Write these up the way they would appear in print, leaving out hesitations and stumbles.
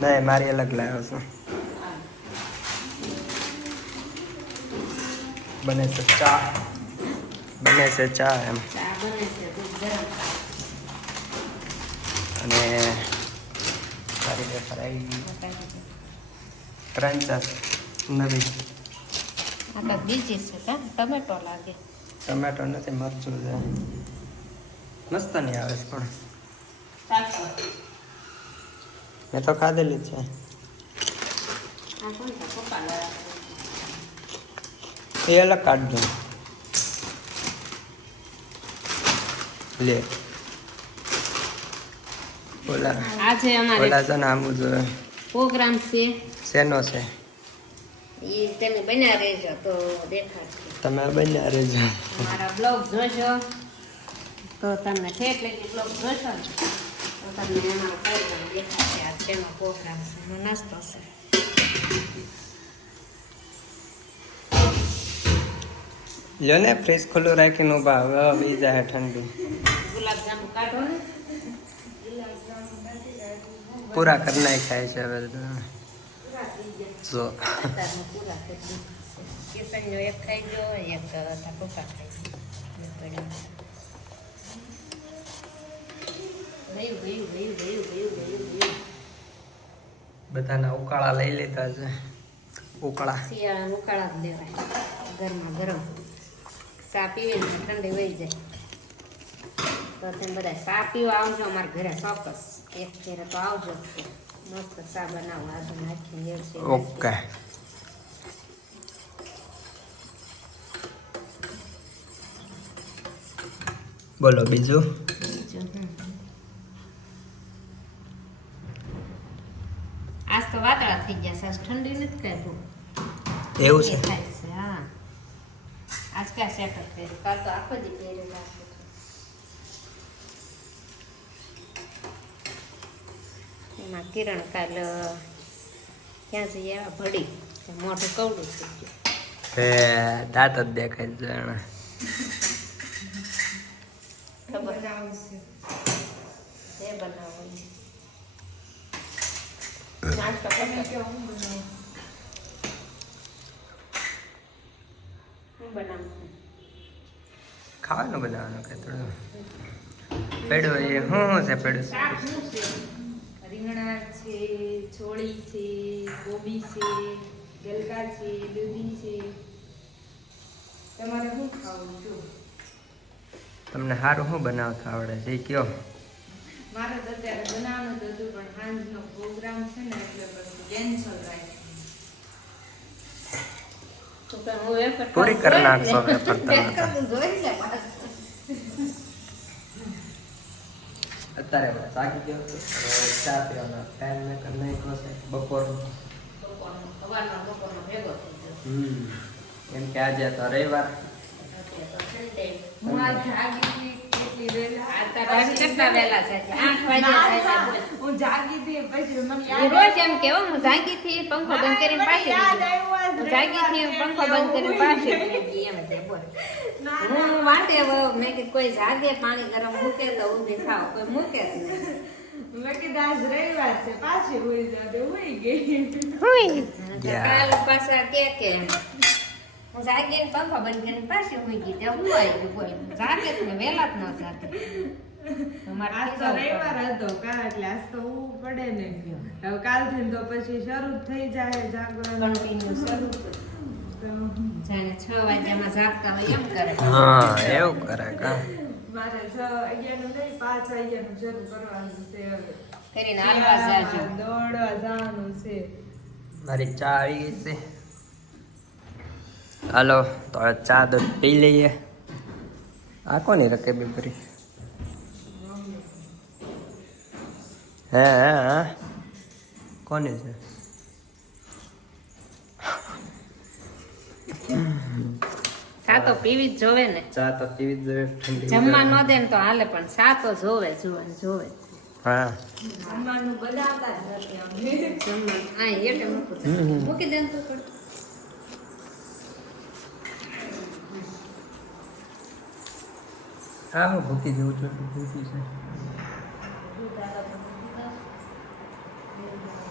નહીં, મારી અલગ લાવ્યો છું. બને છે ચા એમ. અને સારી વેફર આવી ક્રંચ નવી. આ બીજી છે કા ટમેટો લાગે. ટમેટો નથી, મરચું છે. મસ્ત નહીં આવે છે પણ મેં તો ખાધેલી જ છે. એ અલગ કાઢજો. લે ઓલા આજે અમારે ઓલા છે ને આમ જ પ્રોગ્રામ છે. શેનો છે? એ તમે બન્યા રહેજો તો દેખાડશે. તમે બન્યા રહેજો. અમારા બ્લોગ જોશો તો તમને ઠેક લગી બ્લોગ જોશો ને તો તમને અમારો પ્રોગ્રામ દેખાશે. આ શેનો પ્રોગ્રામ છે? એનો નાસ્તો છે. લ્યો ને, ફ્રીજ ખુલ્લું રાખીને ઊભા. હવે વી જાય ઠંડી. ગુલાબજાંબુ કાઢો ને. પૂરા કરી નાખ્યા છે હવે તો. જો અત્યારમાં પૂરા કરી દીધા છે. કેસનનો એક ખાઈ ગયો, એક ટાપોકા ખાઈ ગયો. ગયું. બધાના ઉકાળા લઈ લીધા છે. ઉકાળા શિયાળામાં ઉકાળા જ દેવાય. ગરમા ગરમ ચા પીવીને ઠંડી વહી જાય. તો તમે બધા ચા પીવા આવજો અમારા ઘરે ચોક્કસ. એક ફેરે તો આવજો. મસ્ત ચા બનાવો. આદુ નાખીને એલચી ઓકે. બોલો બીજું. આજ તો વાદળા થઈ ગયા છે. આજ ઠંડી નથી કાંઈ. એવું છે? થાય છે. હા, આજ ક્યાં સેટઅપ કર્યું? કાલ તો આખો દી પહેરેલા છે. એમાં કિરણ કાલ ક્યાં જઈએ એવા ભડી મોઢું કવડું થઈ ગયું. દાંત જ દેખાય છે એને. ખબર આવશે એ બનાવવાની. નાસ્તો કરતો હું બનાવું. ખાવાનું બનાવવાનું કે થોડું પેડું એ શું છે? પેડું શાક શું છે? રીંગણા છે, છોળી છે, કોબી છે, ગલકા છે, દૂધી છે. તમારે શું ખાવું છું? તમને સારું શું બનાવતા આવડે છે? કયો. મારે તો અત્યારે બનાવવાનું તો હતું પણ સાંજનો પ્રોગ્રામ છે ને એટલે બધું કેન્સલ રાખ્યું. પૂરી કરી નાખશો વેફર તમે. અત્યારે જાગી ગયો છું. ચા પીવાનો ટાઈમ મેં કરી નાખ્યો છે બપોરનો. કેમ કે આજે તો રવિવાર. હું જાગી હતી પછી મને રોજ એમ કેવો હું જાગી થી પંખો બંધ કરીને પાછી જાગી થી પંખો બંધ કરીને પાછી એમ છે. બોલ હું વાટે મેં કીધું કોઈ જાગે પાણી ગરમ મૂકે તો ઊંધી ખાવ, કોઈ મૂકે જ નહીં. મેં કીધું આજ રવિવાર છે પાછી હોઈ જાવ હોઈ ગઈ. કાલ પાછા કે હું જાગીને પંખો બંધ કરીને પાછી હોઈ ગઈ. ત્યાં હું આવી ગયું. બોલ જાગે જ ને વહેલા જ ન જાગે. આજ તો રવિવાર હતો એટલે આજ તો હું પડે ને. હવે કાલથી તો પછી શરૂ થઈ જાય જાગવાનું કન્ટિન્યુ શરૂ. જાણે 6 વાગ્યામાં જાગતા હોય એમ કરે. હા એવું કરે કા. મારે 6 વાગ્યાનું નહીં 5 વાગ્યાનું શરૂ કરવાનું છે. કરીને હાલવા જાજો, દોડવા જવાનું છે. મારી ચા આવી ગઈ છે. હાલો તો હવે ચા દૂધ પી લઈએ. આ કોની રકેબી ભરી? હે કોની છે? ચા તો પીવી જ જોવે ને. ચા તો પીવી જ જોઈએ. ઠંડી જમવા ન દે ને તો હાલે પણ ચા તો જોવે. હા જમવાનું બનાવતા જ નથી અમે. જમવાનું આ એટલે મૂકી દે તો હા હું ભૂકી જવું છું. ભૂકી છે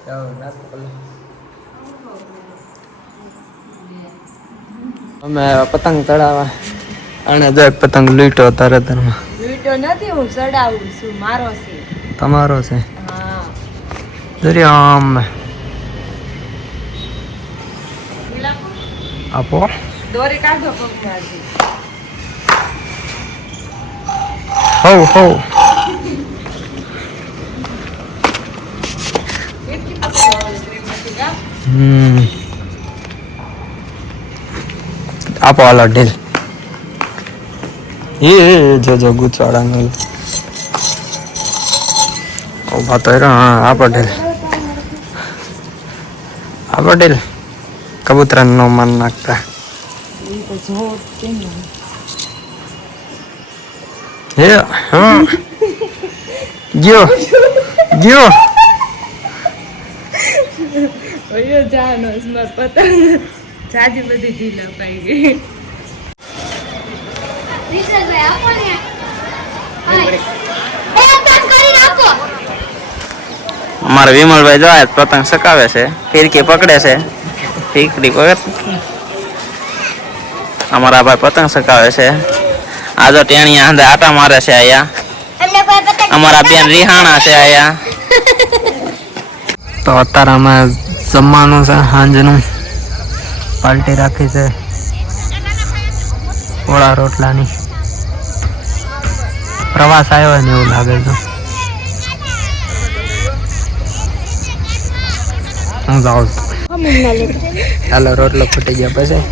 જાઓ નાસ્તો કરી લો. અમે પતંગ ચડાવવા અને જો એક પતંગ લૂંટો તરત લૂંટો નથી, હું ચડાવું છું, મારો છે. તમારો છે હા. દરિયામ આપો દોરી કાઢો પંખાથી. હો હો આપો હાલો ઢીલ. એ જો ગુચવાડા ઉભા તો હા આપો ઢીલ. આપો ઢીલ. કબૂતર નો મન નાખતા હે હા ગયો ગયો ઓયો જાનો સ્મર પતંગ જાજી બધી ઢીલ અપાઈ ગઈ. અમારા વિમલભાઈ જો આ પતંગ સકાવે છે, ફિરકી પકડે છે, ફીકડી પકડ. અમારા ભાઈ પતંગ સકાવે છે. આ જો ટેણીયા અંદર આટા મારે છે. આયા અમારા બેન રિહાણા છે. આયા તો અત્યારે અમે જમવાનું છે સાંજનું. પાર્ટી રાખી છે ઓળા રોટલાની. પ્રવાસ આવ્યો ને એવું લાગે છે. હું જાઉં છું. ચાલો રોટલો ફૂટી ગયા પછી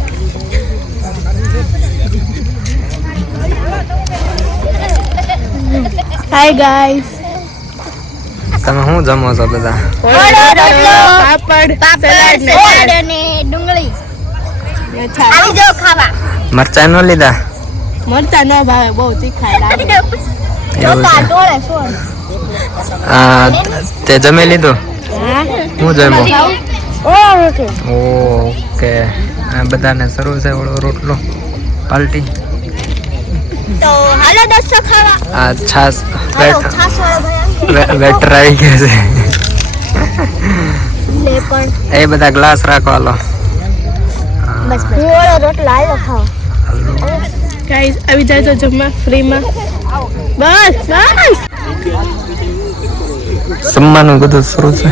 હાય ગાઈસ, તમે શું જમો છો બધા? પાપડ, સલાડ અને ડુંગળી. આવી જાઓ ખાવા. મરચાં ન લીધા? મરચા ન ભાવે, બહુ તીખા લાગે. એવું છે. તે જમી લીધું? હું જમ્યો. ઓકે આ બધાને શરૂ છે ઓળો રોટલો પાર્ટી. તો હાલો દોસ્તો ખાવા. આ છાસ છાસ વાળો વેટર આવી ગયા છે. લે પણ એ બધા ગ્લાસ રાખવાલો. બસ બસ ઓળો રોટલો આવ્યો ખાવા. ગાઈસ આવી જાય તો જમવા ફ્રીમાં. બસ બસ જમવાનું બધું શરૂ છે.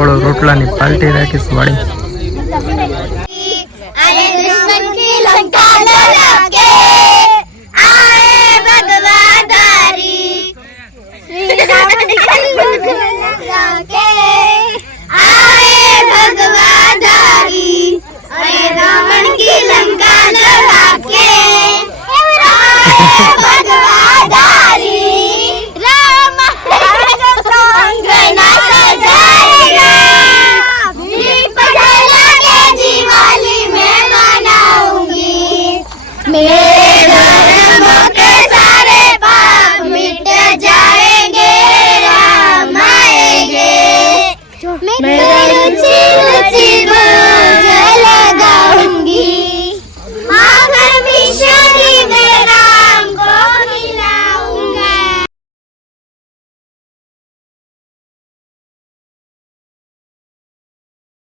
ઓળો રોટલાની પાર્ટી રાખીશ વાળી. अरे दुश्मन की लंका लगा के आए भगवाधारी श्री राम लगा के आए भगवाधारी अरे रावण की लंका लगा के आए भगवाधारी राम तो अंगना सजाएगा दीप जला के दिवाली में मनाऊंगी मेरे धर्म के सारे पाप मिट जाएंगे राम आएंगे मैं